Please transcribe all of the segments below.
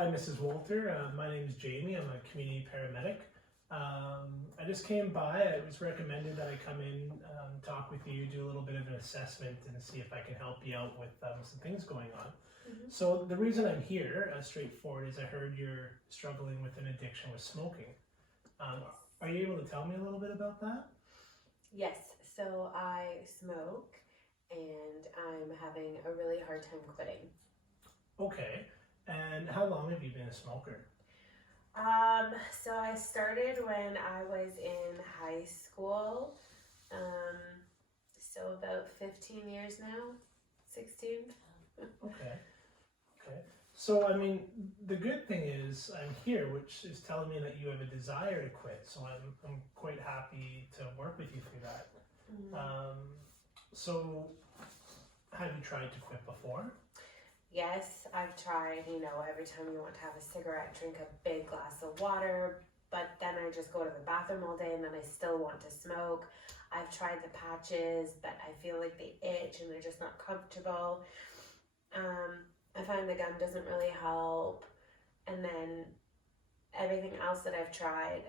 Hi, Mrs. Walter. My name is Jamie. I'm a community paramedic. I just came by. It was recommended that I come in, talk with you, do a little bit of an assessment, and see if I can help you out with some things going on. So the reason I'm here, straightforward, is I heard you're struggling with an addiction with smoking. Are you able to tell me a little bit about that? Yes, so I smoke and I'm having a really hard time quitting. Okay. And how long have you been a smoker? So I started when I was in high school, so about 15 years now, 16. Okay. So, I mean, the good thing is I'm here, which is telling me that you have a desire to quit. So I'm quite happy to work with you through that. So have you tried to quit before? Yes, I've tried, every time you want to have a cigarette, drink a big glass of water, but then I just go to the bathroom all day and then I still want to smoke. I've tried the patches, but I feel like they itch and they're just not comfortable. I find the gum doesn't really help, and then everything else that I've tried,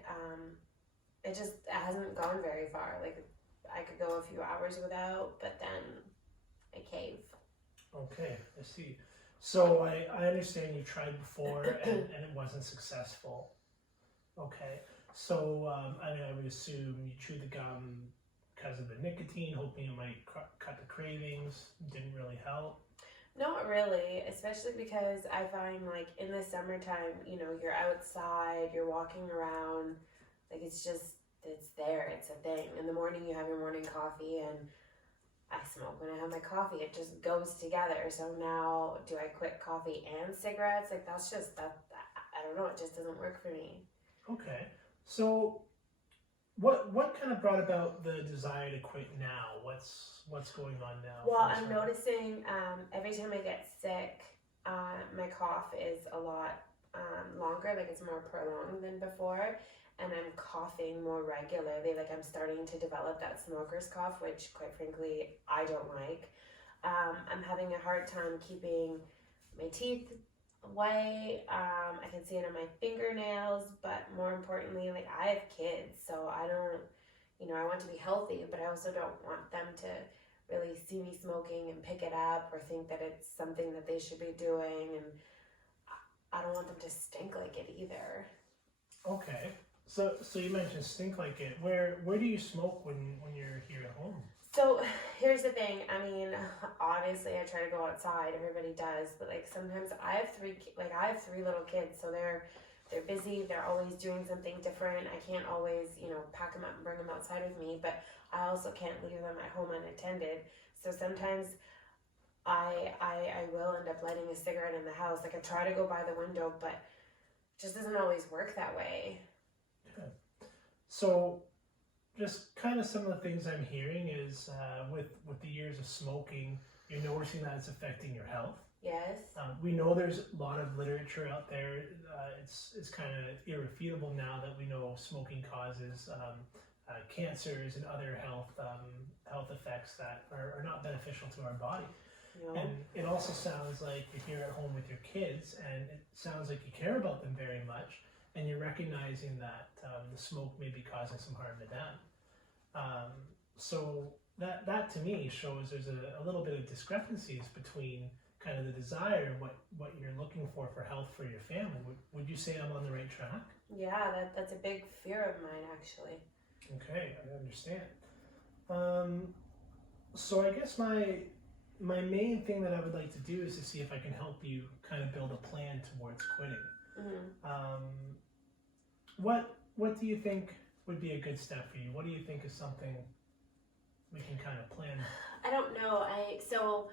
it hasn't gone very far. Like, I could go a few hours without, but then I cave. Okay, I see. So I understand you tried before and it wasn't successful. Okay, so I mean, I would assume you chewed the gum because of the nicotine, hoping it might cut the cravings. Didn't really help. Not really, especially because I find, like, in the summertime, you're outside, you're walking around, like, it's there, it's a thing. In the morning you have your morning coffee, and I smoke when I have my coffee. It just goes together. So now, do I quit coffee and cigarettes? Like, that's just, I don't know, it just doesn't work for me. Okay, so what kind of brought about the desire to quit now? What's going on now? Well, I'm noticing every time I get sick, my cough is a lot longer, like it's more prolonged than before, and I'm coughing more regularly. Like, I'm starting to develop that smoker's cough, which, quite frankly, I don't like. I'm having a hard time keeping my teeth white. I can see it on my fingernails, but more importantly, like, I have kids, so I don't, I want to be healthy, but I also don't want them to really see me smoking and pick it up or think that it's something that they should be doing, and I don't want them to stink like it either. Okay, so you mentioned stink like it. Where do you smoke when you're here at home? So here's the thing. I mean, obviously I try to go outside. Everybody does, but like sometimes I have three little kids, so they're busy. They're always doing something different. I can't always, pack them up and bring them outside with me, but I also can't leave them at home unattended. So sometimes I will end up lighting a cigarette in the house. Like, I try to go by the window, but it just doesn't always work that way. Okay. So just kind of some of the things I'm hearing is with the years of smoking, you're noticing that it's affecting your health. Yes. We know there's a lot of literature out there. It's kind of irrefutable now that we know smoking causes cancers and other health effects that are not beneficial to our body. No. And it also sounds like you're here at home with your kids, and it sounds like you care about them very much, and you're recognizing that the smoke may be causing some harm to them. So that to me shows there's a little bit of discrepancies between kind of the desire and what you're looking for health for your family. Would you say I'm on the right track? Yeah, that's a big fear of mine, actually. Okay, I understand. So I guess my main thing that I would like to do is to see if I can help you kind of build a plan towards quitting. What do you think would be a good step for you? What do you think is something we can kind of plan? I don't know. So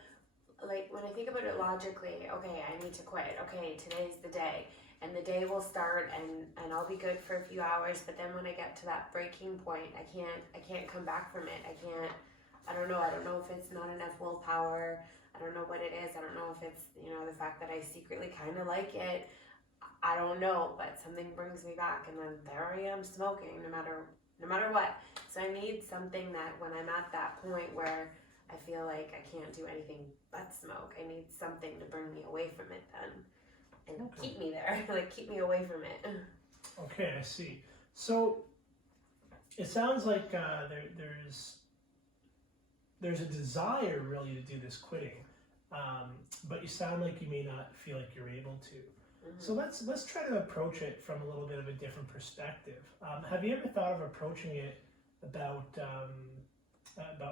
like, when I think about it logically, okay, I need to quit. Okay, today's the day. And the day will start, and I'll be good for a few hours, but then when I get to that breaking point, I can't come back from it. I don't know if it's not enough willpower. I don't know what it is. I don't know if it's, the fact that I secretly kind of like it. I don't know, but something brings me back, and then there I am smoking no matter what. So I need something that when I'm at that point where I feel like I can't do anything but smoke, I need something to bring me away from it then. and Okay. keep me there, like keep me away from it. Okay, I see. So it sounds like there's a desire really to do this quitting, but you sound like you may not feel like you're able to. So let's try to approach it from a little bit of a different perspective. Have you ever thought of approaching it about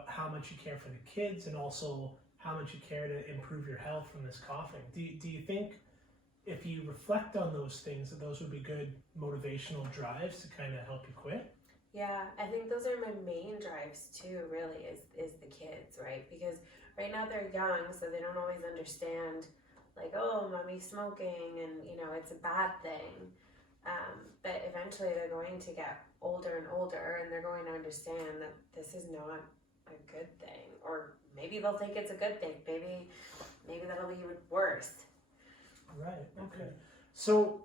how much you care for the kids and also how much you care to improve your health from this coughing? Do you think if you reflect on those things that those would be good motivational drives to kind of help you quit? Yeah, I think those are my main drives too, really, is the kids, right? Because right now they're young, so they don't always understand, like, oh, mommy's smoking, and, you know, it's a bad thing. But eventually they're going to get older and older, and they're going to understand that this is not a good thing. Or maybe they'll think it's a good thing. Maybe that'll be worse. Right, okay. So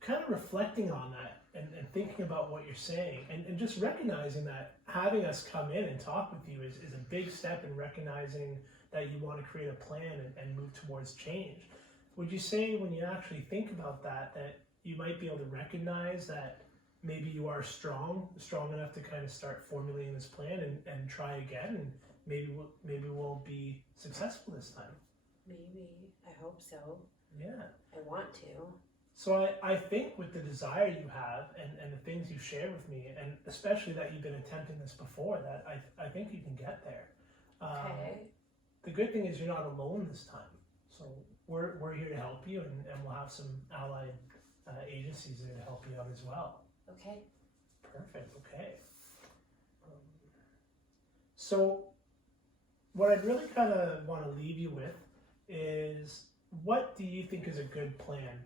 kind of reflecting on that and thinking about what you're saying and just recognizing that having us come in and talk with you is a big step in recognizing that you want to create a plan and move towards change. Would you say when you actually think about that you might be able to recognize that maybe you are strong enough to kind of start formulating this plan and try again, and maybe we'll be successful this time? Maybe. I hope so. Yeah. I want to. So I think with the desire you have and the things you shared with me, and especially that you've been attempting this before, that I think you can get there. Okay. The good thing is you're not alone this time. So we're here to help you, and we'll have some allied agencies there to help you out as well. Okay. Perfect, okay. So what I'd really kind of want to leave you with is, what do you think is a good plan?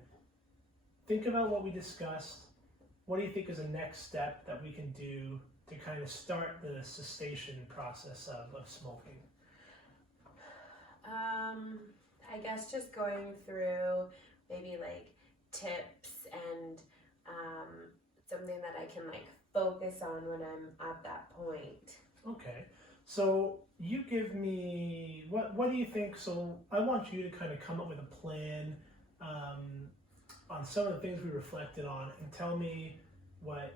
Think about what we discussed. What do you think is a next step that we can do to kind of start the cessation process of smoking? I guess just going through maybe like tips and something that I can like focus on when I'm at that point. Okay, so you give me, what do you think? So I want you to kind of come up with a plan on some of the things we reflected on, and tell me what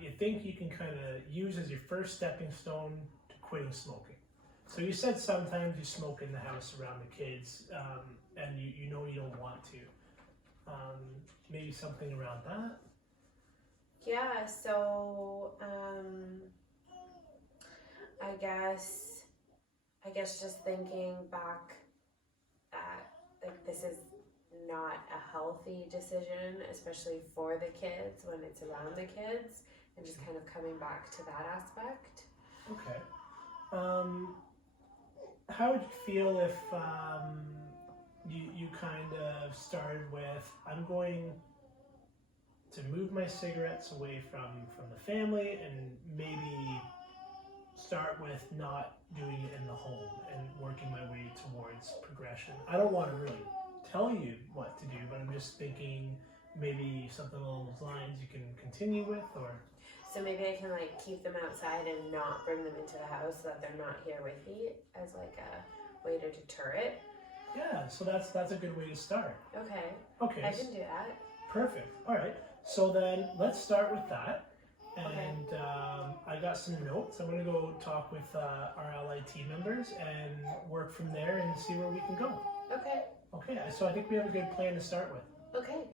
you think you can kind of use as your first stepping stone to quitting smoking. So you said sometimes you smoke in the house around the kids, and you know you don't want to. Maybe something around that? Yeah, so I guess just thinking back that like this is not a healthy decision, especially for the kids when it's around the kids, and just kind of coming back to that aspect. Okay. How would you feel if you kind of started with, I'm going to move my cigarettes away from the family, and maybe start with not doing it in the home and working my way towards progression? I don't want to really tell you what to do, but I'm just thinking maybe something along those lines you can continue with, or... So maybe I can like keep them outside and not bring them into the house so that they're not here with me, as like a way to deter it. Yeah, so that's a good way to start. Okay. Okay. I can do that. Perfect. All right. So then let's start with that. And Okay. I got some notes. I'm going to go talk with our allied team members and work from there and see where we can go. Okay. Okay, so I think we have a good plan to start with. Okay.